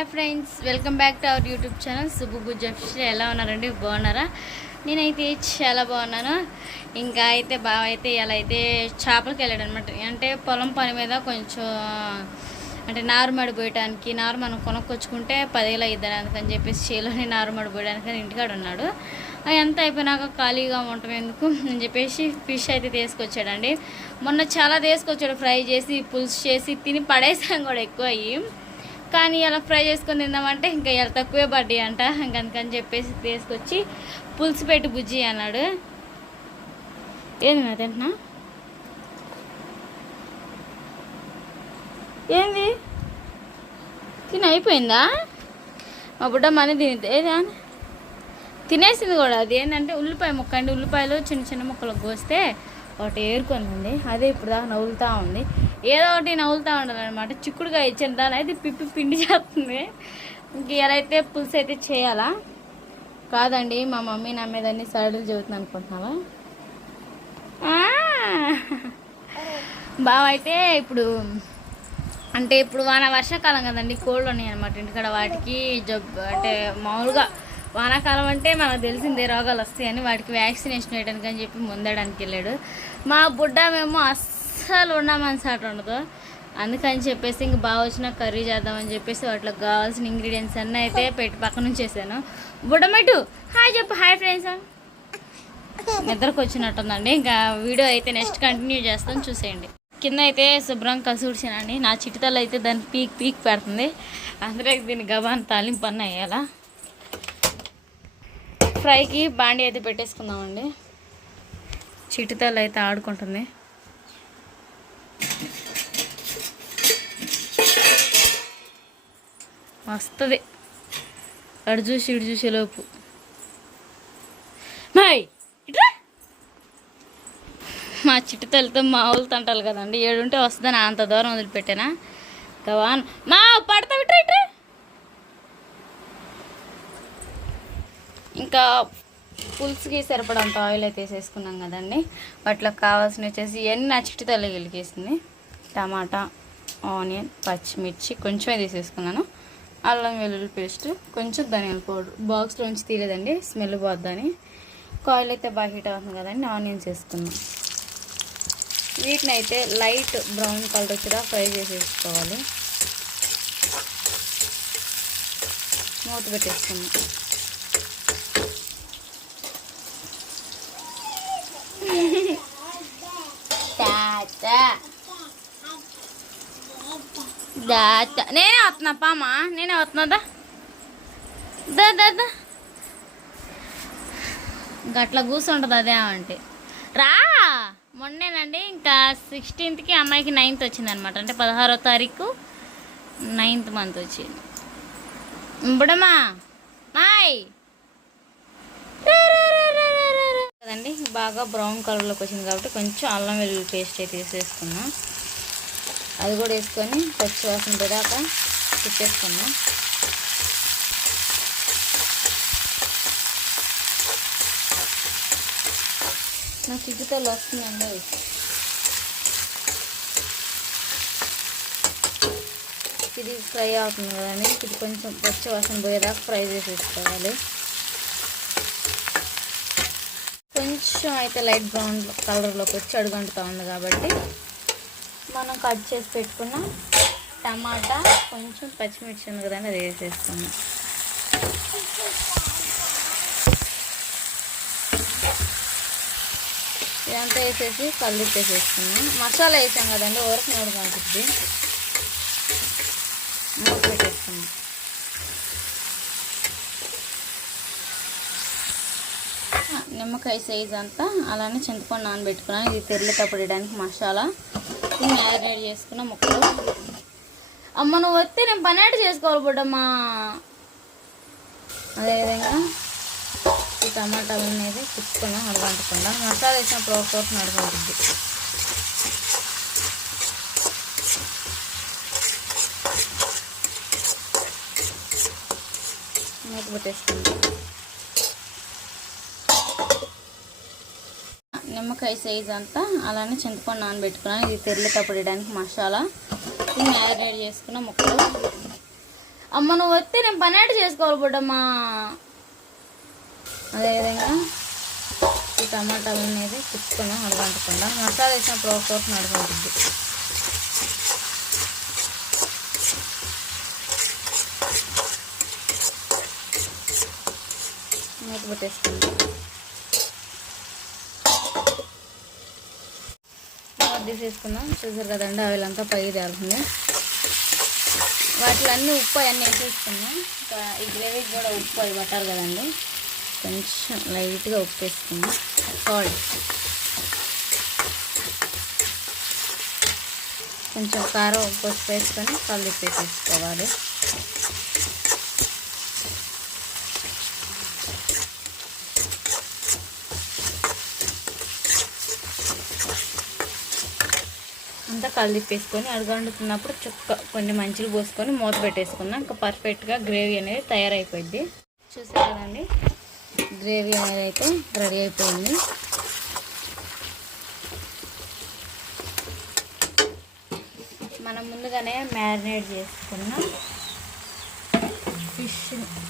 Hi friends welcome back to our YouTube channel. Subbu జఫ్షి ఎలా ఉన్నారండి? బాగున్నారా? నేనైతే చాలా బాగున్నాను. ఇంకా అయితే బాగా అయితే ఇలా అయితే చేపలకి వెళ్ళాడు అనమాట అంటే పొలం పని మీద కొంచెం అంటే నారుమడి పోయడానికి నారు మనం కొనుక్కొచ్చుకుంటే పదివేలు అయిద్దని అందుకని చెప్పేసి చేలోని నారుమడి పోయడానికి అని ఇంటికాడ ఉన్నాడు. ఎంత అంతా అయిపోయినాక ఖాళీగా ఉండటం ఎందుకు అని చెప్పేసి ఫిష్ అయితే తీసుకొచ్చాడండి. మొన్న చాలా తీసుకొచ్చాడు ఫ్రై చేసి పులుసు చేసి తిని పడేసాం కూడా ఎక్కువ అయ్యి. కానీ ఇలా ఫ్రై చేసుకొని తిందామంటే ఇంకా ఇలా తక్కువే పడ్డాయి అంట. ఇంక అందుకని చెప్పేసి తీసుకొచ్చి పులుసు పెట్టి బుజ్జి అన్నాడు. ఏంది నా తింటున్నా? ఏంది? తిని అయిపోయిందా? మా బుడ్డ మనీ తిని ఏదా తినేసింది కూడా. అది ఏంటంటే ఉల్లిపాయ ముక్క అండి. ఉల్లిపాయలు చిన్న చిన్న ముక్కలు కోస్తే ఒకటి ఏరుకొని అదే ఇప్పుడు దాకా నవ్వులుతూ ఉంది. ఏదో ఒకటి నవ్వులుతూ ఉండదు అనమాట చిక్కుడుగా ఇచ్చిన. దాని అయితే పిప్పి పిండి చేస్తుంది. ఇంక ఎలా అయితే పులుసు అయితే చేయాలా? కాదండి మా మమ్మీ నా మీద అన్ని సరడులు చెబుతుంది అనుకుంటున్నావా? బావ అయితే ఇప్పుడు అంటే ఇప్పుడు వాన వర్షాకాలం కదండి కోళ్ళు ఉన్నాయి అనమాట ఇంటికాడ. వాటికి జబ్బు అంటే మామూలుగా వానాకాలం అంటే మనకు తెలిసిందే రోగాలు వస్తాయని వాటికి వ్యాక్సినేషన్ వేయడానికి అని చెప్పి ముందడానికి వెళ్ళాడు మా బుడ్డ మేము అస్సలు అస్సలు సాట ఉండదు అందుకని చెప్పేసి ఇంక బాగా వచ్చిన కర్రీ చేద్దామని చెప్పేసి వాటిలో కావాల్సిన ఇంగ్రీడియంట్స్ అన్నీ అయితే పెట్టి పక్కన ఉంచేసాను. బుడ్డమెటు హాయ్ చెప్పు హాయ్ ఫ్రెండ్స్. నిద్రకు వచ్చినట్టుందండి ఇంకా వీడియో అయితే నెక్స్ట్ కంటిన్యూ చేస్తాం చూసేయండి. కింద అయితే శుభ్రం కసూడ్చానండి నా చిటితలు అయితే దాన్ని పీక్ పీక్ పెడుతుంది. అందులో దీన్ని గబాన్ తాలింపు అన్న వేయాలా? ఫ్రైకి బాండి అయితే పెట్టేసుకుందామండి. చిటితలు అయితే ఆడుకుంటుంది. వస్తుంది. అడు చూసి ఇటు చూసేలోపు మాయ్ ఇట్రా! మా చిట్టు తల్లితో మా ఊళ్ళు తంటాలి కదండి. ఏడుంటే వస్తుందని అంత దూరం వదిలిపెట్టానా? గవాన్ మా పడతా ఇట్రా ఇట్రా! ఇంకా పులుసుకి సరిపడంత ఆయిల్ అయితే వేసేసుకున్నాం కదండి. వాటిలో కావాల్సిన వచ్చేసి ఇవన్నీ నా చిట్టు తల్లి గెలికేసింది టమాటా ఆనియన్ పచ్చిమిర్చి కొంచెం తీసేసుకున్నాను. అల్లం వెల్లుల్లి పేస్ట్ కొంచెం ధనియాల పౌడర్. బాక్స్లోంచి తీయలేదండి స్మెల్ పోద్దని. కాయిల్ అయితే బాగా హీట్ అవుతుంది కదండి ఆనియన్స్ వేసుకున్నాం. వీటిని అయితే లైట్ బ్రౌన్ కలర్ వచ్చేలా ఫ్రై చేసేసుకోవాలి. మూత పెట్టేసుకున్నాం. తాత. దాత నేనే వస్తున్నా పామా. నేనే వస్తున్నా దా. దా దా గట్ల కూర్చుంటుంది అదే అంటే రా. మొన్నేనండి ఇంకా సిక్స్టీన్త్కి అమ్మాయికి నైన్త్ వచ్చింది అనమాట అంటే పదహారో తారీఖు నైన్త్ మంత్ వచ్చింది. బుడమా మాయ్. కదండి బాగా బ్రౌన్ కలర్లోకి వచ్చింది కాబట్టి కొంచెం అల్లం వెల్లుల్లి పేస్ట్ అయితే వేసేసుకున్నాం. అది కూడా వేసుకొని పచ్చి వాసన పోయాక తిప్పేసుకున్నాం నాకు ఇటుకలు వస్తుందండి ఇది ఫ్రై అవుతుంది కదండి ఇది కొంచెం పచ్చి వాసన పోయేదాకా ఫ్రై చేసేసుకోవాలి. కొంచెం అయితే లైట్ బ్రౌన్ కలర్లోకి వచ్చి అడుగంటుతా ఉంది కాబట్టి మనం కట్ చేసి పెట్టుకున్న టమాటా కొంచెం పచ్చిమిర్చి ఉంది కదండి అది వేసేసుకున్నాం ఇదంతా వేసేసి కళ్ళు వేసేసుకున్నాం మసాలా వేసాం కదండి ఊరకు నూరు పంపుద్ది మూత పెట్టేసుకున్నాం నిమ్మకాయ సైజ్ అంతా అలానే చింతపండు నానబెట్టుకున్నాను. ఇది తెరలేటప్పుడు వేయడానికి మసాలా. ఇది మ్యారినేట్ చేసుకున్న ముక్కలు. అమ్మ నువ్వు వస్తే నేను పనేట చేసుకోవాలి బుడ్డమ్మా. అదేవిధంగా ఈ టమాటాలు అనేది తిప్పుకున్నాం అడగంటకుండా మసాలా వేసినప్పుడు ఒక్కొక్కటి నడుకుంటుంది మూత పెట్టేసుకుంటాం నిమ్మకాయ సైజ్ అంతా అలానే చింతపండు నానబెట్టుకున్నాను ఇది తెరలేటప్పుడు వేయడానికి మసాలా. ఇది మ్యారినేట్ చేసుకున్న ముక్కలు. అమ్మ నువ్వు వస్తే నేను పని చేసుకోవాలి బుడ్డమ్మా. అదేవిధంగా ఈ టమాటాలు అనేది తిప్పుకున్నాం అడగంటకుండా మసాలా వేసినప్పుడు ఒక కోసం అడగంటుంది మూత పెట్టేసుకుందాం. మూత చూసారు కదండి ఆయిల్ అంతా పైకి తేలుతుంది. వాటిలన్నీ ఉప్పు అవన్నీ వేసేసుకున్నాం. ఇంకా ఈ గ్రేవీకి కూడా ఉప్పు అవి పట్టాలి కదండి. కొంచెం లైట్గా ఉప్పు వేసుకున్నాం. సాల్ట్. కొంచెం కారం ఉప్పు వేసుకొని కళ్ళు వేసేసుకోవాలి కలిపేసుకొని అడగండుతున్నప్పుడు చుక్క కొన్ని మంచులు పోసుకొని మూత పెట్టేసుకున్నాం ఇంకా పర్ఫెక్ట్గా గ్రేవీ అనేది తయారైపోయింది చూసారు కదండి? గ్రేవీ అనేది అయితే రెడీ అయిపోయింది. మనం ముందుగానే మ్యారినేట్ చేసుకున్న ఫిష్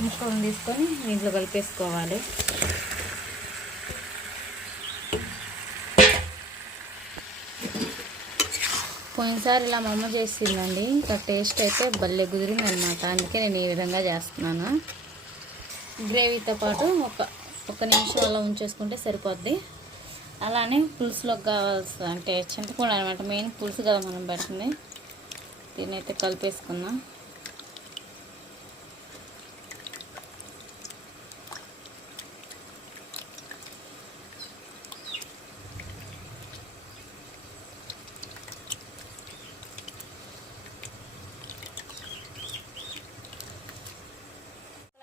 ముక్కలను తీసుకొని నీళ్ళు కలిపేసుకోవాలి. పోయినసారి ఇలా మా అమ్మ చేసిందండి. ఇంకా టేస్ట్ అయితే భలే కుదిరింది అనమాట అందుకే నేను ఈ విధంగా చేస్తున్నాను. గ్రేవీతో పాటు ఒక ఒక నిమిషం అలా ఉంచేసుకుంటే సరిపోద్ది. అలానే పులుసులోకి కావాల్సి అంటే చింతపండు అనమాట మెయిన్ పులుసు కదా మనం పెట్టింది. దీన్ని అయితే కలిపేసుకుందాం.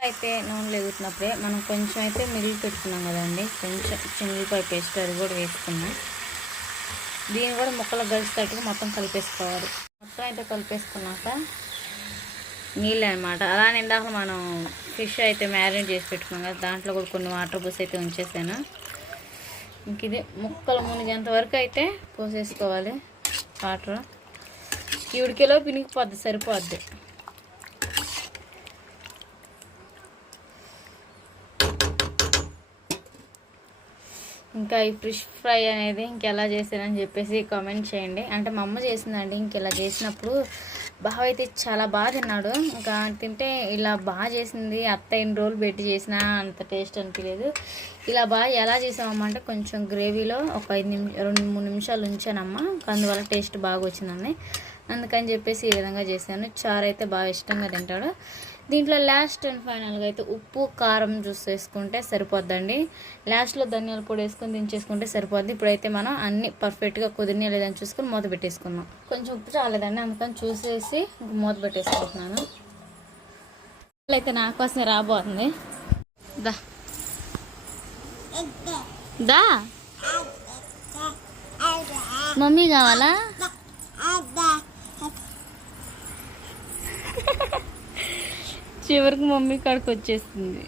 అయితే నూనెలో ఎగుతున్నప్పుడే మనం కొంచెం అయితే మిగిలి పెట్టుకున్నాం కదండి. కొంచెం చిన్నపాయ పేస్ట్ అది కూడా వేసుకున్నాం. దీన్ని కూడా ముక్కలు కలిసేటట్టుగా మొత్తం కలిపేసుకోవాలి. మొత్తం అయితే కలిపేసుకున్నాక నీళ్ళు అనమాట అలానే ఇందాక మనం ఫిష్ అయితే మ్యారినేట్ చేసి పెట్టుకున్నాం కదా దాంట్లో కూడా కొన్ని వాటర్ పోసి అయితే ఉంచేసాను. ఇంక ఇది ముక్కలు మునిగేంత వరకు అయితే పోసేసుకోవాలి వాటర్. ఈ ఉడికేలో పినిగిపోద్ది సరిపోద్ది. ఇంకా ఈ ఫిష్ ఫ్రై అనేది ఇంకెలా చేశానని చెప్పేసి కామెంట్ చేయండి. అంటే మా అమ్మ చేసిందండి ఇంకెలా చేసినప్పుడు బావ అయితే చాలా బాగా తిన్నాడు. ఇంకా తింటే ఇలా బాగా చేసింది అత్త ఎన్ని రోజులు పెట్టి చేసినా అంత టేస్ట్ అనిపించలేదు ఇలా బాగా ఎలా చేసామమ్మ అంటే కొంచెం గ్రేవీలో ఒక ఐదు నిమిషం రెండు మూడు నిమిషాలు ఉంచానమ్మ. అందువల్ల టేస్ట్ బాగా వచ్చిందండి. అందుకని చెప్పేసి ఈ విధంగా చేశాను. చారు అయితే బాగా ఇష్టంగా తింటాడు. దీంట్లో లాస్ట్ అండ్ ఫైనల్గా అయితే ఉప్పు కారం జ్యూస్ వేసుకుంటే సరిపోద్దండి. లాస్ట్లో ధనియాల పొడి వేసుకొని దించేసుకుంటే సరిపోద్ది. ఇప్పుడైతే మనం అన్ని పర్ఫెక్ట్గా కుదిరినా లేదని చూసుకొని మూత పెట్టేసుకున్నాం కొంచెం ఉప్పు చాలేదండి అందుకని చూసేసి మూత పెట్టేసుకుంటున్నాను. అయితే నా కోసమే రాబోతుంది. దా. దా. మమ్మీ కావాలా? చివరికి మమ్మీ కాడికి వచ్చేస్తుంది